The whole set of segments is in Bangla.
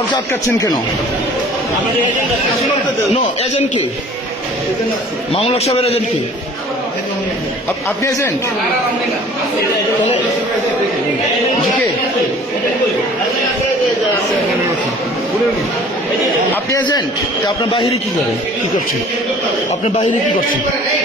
দলকে আটকাচ্ছেন কেন? নো, এজেন্ট কি? মামুন হক সাহেবের এজেন্ট কি? আপনি এজেন্ট? কে আপনি এজেন্ট? আপনার বাহিরে কি করে কি করছেন? আপনার বাহিরে কি করছেন?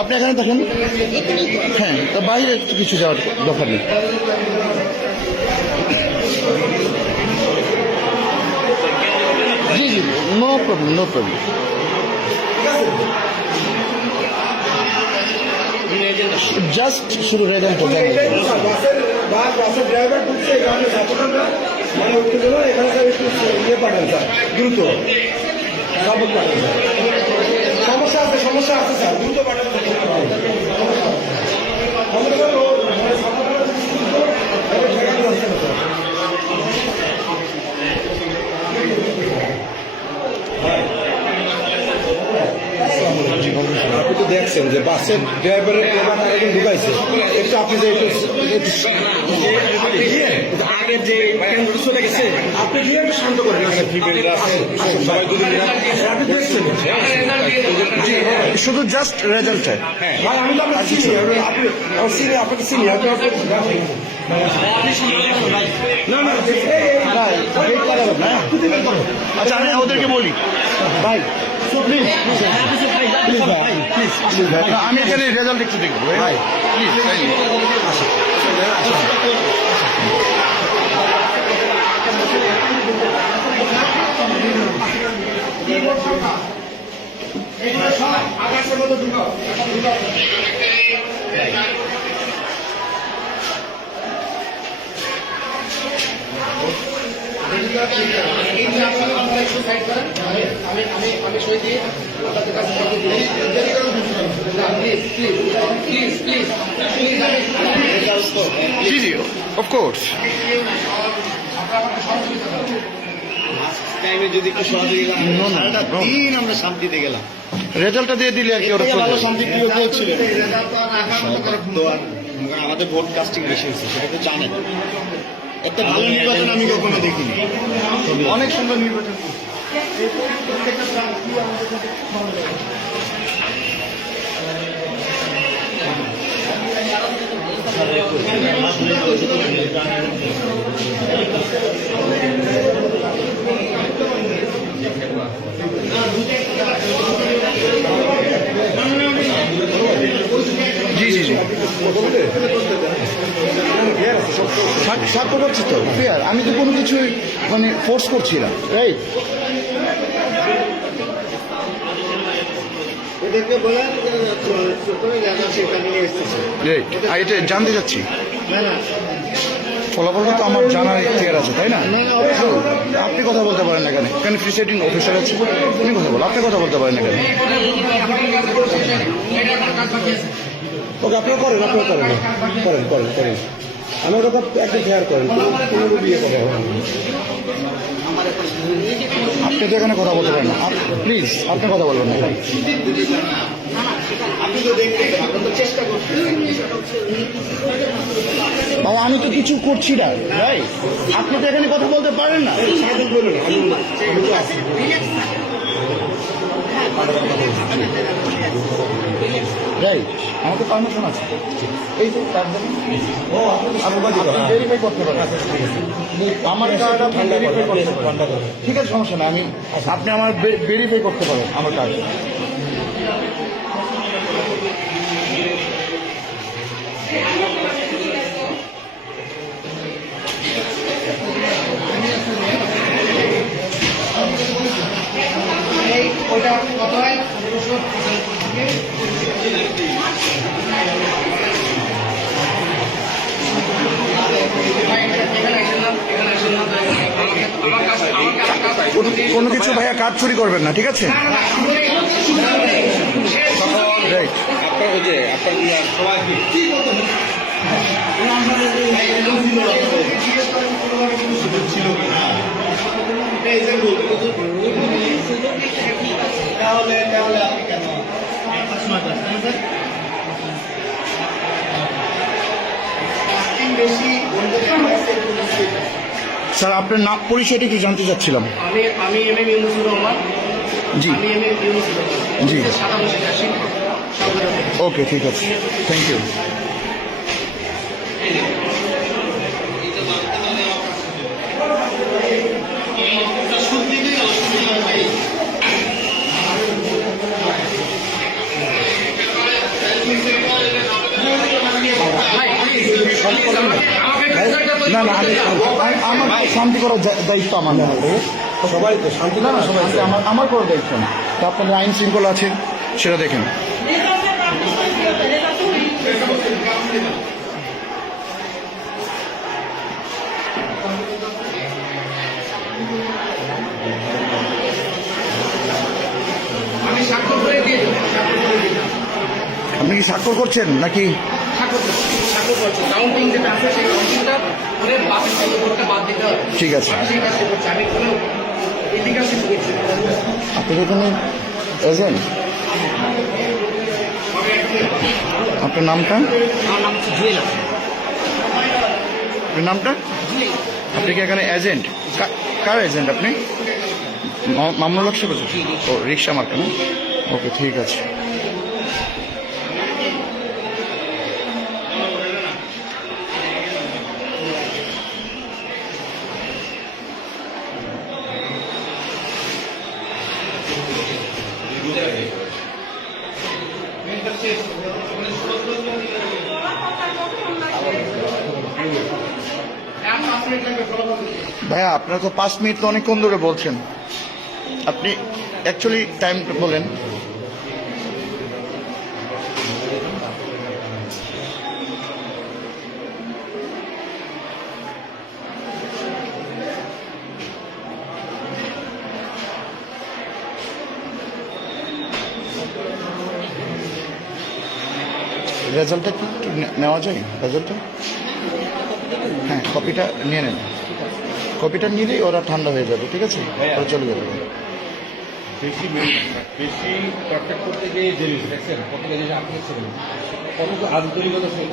আপনি এখানে দেখেন। হ্যাঁ, তো বাহিরে কিছু যাওয়ার দরকার নেই। জি জি, no problem, no problem. Just শুরু রেজাল্ট বাসের ড্রাইভার ঢুকছে এখানে ছাত্ররা মানে উঠতে গেল এখানে স্যার একটু ইয়ে পাঠান স্যার দ্রুত সাপোর্ট পাঠান স্যার সমস্যা আছে স্যার দ্রুত পাঠান আপনি তো দেখছেন যে বাসের ড্রাইভারের একজন ঢুকাইছে একটু আপনি যে আগের যে চলে গেছে আপনি দিয়ে একটু শান্ত করেন শুধু জাস্ট রেজাল্ট চাই। ভাই আমি তো আপনাকে চিনি আপনাকে চিনি না না আচ্ছা, আমি ওদেরকে বলি ভাই প্লিজ প্লিজ ভাই প্লিজ প্লিজ ভাই, আমি এখানে রেজাল্ট একটু দেখবো ভাই প্লিজ। আকাশের মতো ঢুকাও আমি সই দিয়ে আপনাদের কাছে জি জি, অফকোর্স। টাইমে যদি একটু সহজে গেলাম সারাটা দিন আমরা শান্তিতে গেলাম। রেজাল্টটা দিয়ে দিলে আর কি ওরা চলে ভালো যাবে। শান্তি প্রিয় কেউ ছিলেন তো আর আমাদের ভোট কাস্টিং বেশি হয়েছে সেটা তো জানেন। একটা ভালো নির্বাচন আমি কখনো দেখিনি। অনেক সুন্দর নির্বাচন। জি জি জি, স্বার্থ করছি তো ফেয়ার, আমি তো কোনো কিছুই মানে ফোর্স করছি না, রাইট? এদেরকে বলে সেখানে নিয়ে এসেছে। আর এটা জানতে চাচ্ছি ফলাফলটা তো আমার জানার ইতিহার আছে, তাই না? আপনি কথা বলতে পারেন না কেন? এখানে প্রিসাইডিং অফিসার আছে, উনি কথা বলেন, আপনি কথা বলতে পারেন না কেন? ওকে আপনারা করেন করেন আমার কথা একটু ফেয়ার করেন কোনো বিয়ে কথা হবে আপনি তো এখানে কথা বলতে পারেন না, প্লিজ আপনি কথা বলবেন না। বাবা আমি তো কিছু করছি না, রাইট? আপনি তো এখানে কথা বলতে পারেন না, রাইট? আমাকে পারমিশন আছে, এই যে ভেরিফাই করতে পারেন আমার কার্ড, আপনি ভেরিফাই করতে পারেন, ঠিক আছে, সমস্যা না। আপনি আমার ভেরিফাই করতে পারেন আমার কার্ড। ওইটা কত হয় কোনো কিছু ভাইয়া কাজ চুরি করবেন না, ঠিক আছে? রাইট। তাহলে আপনি কেন বেশি স্যার আপনার নাম পরিচয়টা একটু জানতে চাচ্ছিলাম। আমি এম এম ইউনুসুর রহমান। জি আমি এম এম ইউনুসুর রহমান। জি। সাধারণ শিক্ষার্থী সর্বদা। ওকে, ঠিক আছে, থ্যাংক ইউ। না না, আমার শান্তি করার দায়িত্ব আমার না। সবাই তো শান্তি না না, সবাই আমার করার দায়িত্ব না। তো আপনাদের আইন শৃঙ্খলা আছে, সেটা দেখেন। আমি স্বাক্ষর করে দিয়ে দেবো। আপনি কি স্বাক্ষর করছেন নাকি? স্বাক্ষর করছি। কাউন্টিং যেটা আছে সেই কাউন্টিংটা করে বাকি ভোটটা বাদ দিতে হবে। ঠিক আছে। আমি সেই কাজটা করছি। আমি কোনো ইলিগাল করছি না। আপনাদের এখানে এজেন্ট, আপনার নামটা? আমার নাম হচ্ছে জুয়েল। আপনার নামটা? আপনি কি এখানে এজেন্ট? কার এজেন্ট আপনি? মামুনুল হক সাহেব? ও, রিক্সা মার্কা না? ওকে, ঠিক আছে। ভাইয়া, আপনার তো 5 মিনিট তো অনেকক্ষণ ধরে বলছেন। আপনি অ্যাকচুয়ালি টাইম বলেন। রেজাল্টটা কি একটু নেওয়া যায়? রেজাল্টটা, হ্যাঁ, কপিটা নিয়ে নেন। কপিটা নিলেই ওরা ঠান্ডা হয়ে যাবে, ঠিক আছে? ওরা চলে যাবে। বেশি পারফেক্ট করতে গিয়ে জেনে দেখছেন কত কেজি আপনি ছিলেন, কত আন্তরিকতা ছিল।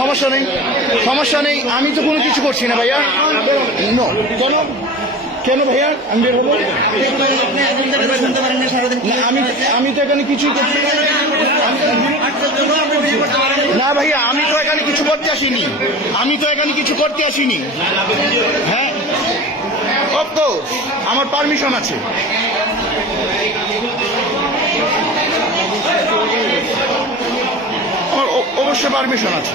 সমস্যা নেই, সমস্যা নেই। আমি তো কোনো কিছু করছি না ভাইয়া। নো, কেন কেন ভাইয়া আমি বের হবো? আমি তো এখানে কিছুই করছি না ভাইয়া। আমি তো এখানে কিছু করতে আসিনি। আমি তো এখানে কিছু করতে আসিনি। হ্যাঁ, তো আমার পারমিশন আছে। আমার অবশ্যই পারমিশন আছে।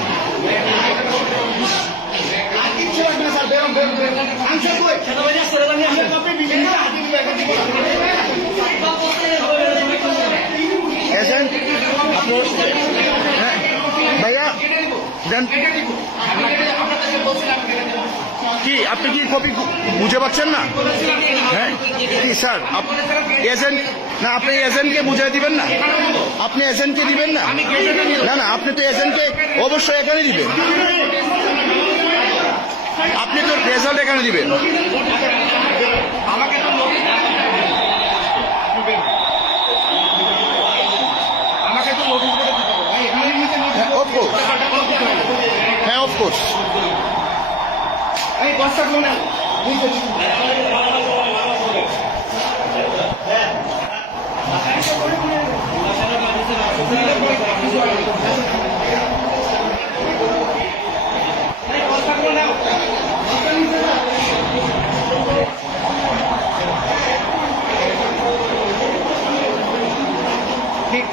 এজেন্ট, হ্যাঁ ভাইয়া দেন। কি আপনি কি কপি বুঝে পাচ্ছেন না? হ্যাঁ কি স্যার, এজেন্ট না, আপনি এজেন্টকে বুঝিয়ে দিবেন না? আপনি এজেন্টকে দিবেন না? না না, আপনি তো এজেন্টকে অবশ্যই এখানে দিবেন। আপনি তো রেজাল্ট এখানে দিবেন। হ্যাঁ, অফকোর্স।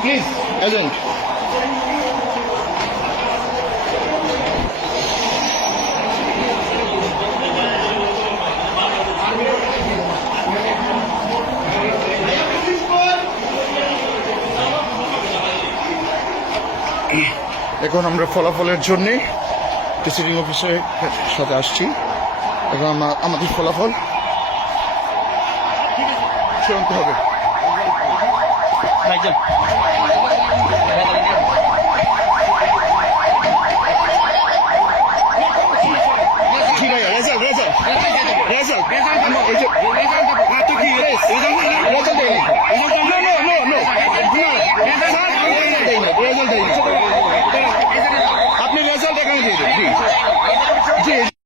Please, agent. এখন আমরা ফলাফলের জন্যে প্রিসাইডিং অফিসারের সাথে আসছি। এখন আমাদের ফলাফল চূড়ান্ত হবে।